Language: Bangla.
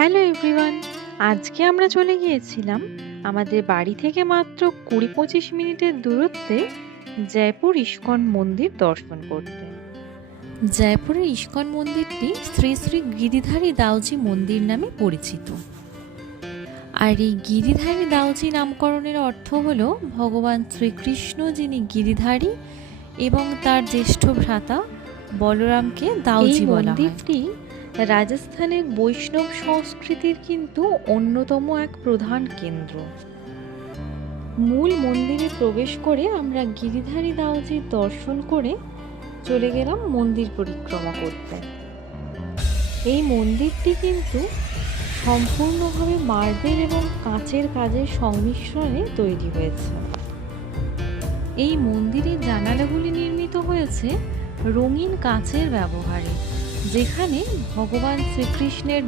হ্যালো এভরিওয়ান, আজকে আমরা চলে গিয়েছিলাম আমাদের বাড়ি থেকে মাত্র ২০-২৫ মিনিটের দূরত্বে জয়পুর ইস্কন মন্দির দর্শন করতে। জয়পুরের ইস্কন মন্দিরটি শ্রী শ্রী গিরিধারী দাউজি মন্দির নামে পরিচিত। আর এই গিরিধারী দাউজি নামকরণের অর্থ হল ভগবান শ্রীকৃষ্ণ যিনি গিরিধারী এবং তার জ্যেষ্ঠ ভ্রাতা বলরামকে দাউজি বলা হয়। মন্দিরটি রাজস্থানের বৈষ্ণব সংস্কৃতির কিন্তু অন্যতম এক প্রধান কেন্দ্র। মূল মন্দিরে প্রবেশ করে আমরা গিরিধারী দাউজির দর্শন করে চলে গেলাম মন্দির পরিক্রমা করতে। এই মন্দিরটি কিন্তু সম্পূর্ণভাবে মার্বেল এবং কাঁচের কাজের সংমিশ্রণে তৈরি হয়েছে। এই মন্দিরের জানালাগুলি নির্মিত হয়েছে রঙিন কাঁচের ব্যবহারে, যেখানে ভগবান শ্রীকৃষ্ণের